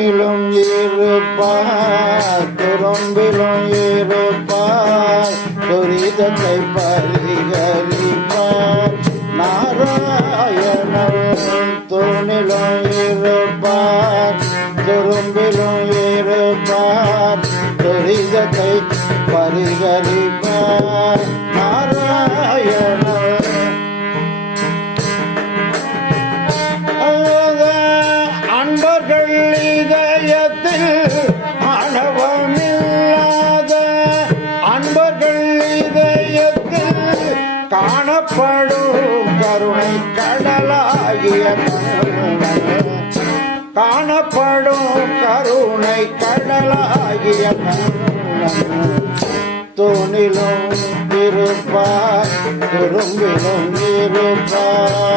தூணிலும் இருப்பார் துரும்பிலும் இருப்பார் துரிதத்தை பரிகரிப்பார் நாராயணன் தூணிலும் இருப்பார் துரும்பிலும் இருப்பார் துரிதத்தை பரிகரிப்பார் நாராயணன் அன்பர்கள் இதயத்தில் ஆணவமில்லாத அன்பர்கள் இதயத்தில் காணப்படும் கருணை கடலாகிய காணப்படும் கருணை கடலாகிய தூணிலும் இருப்பார் துரும்பிலும் இருப்பார்.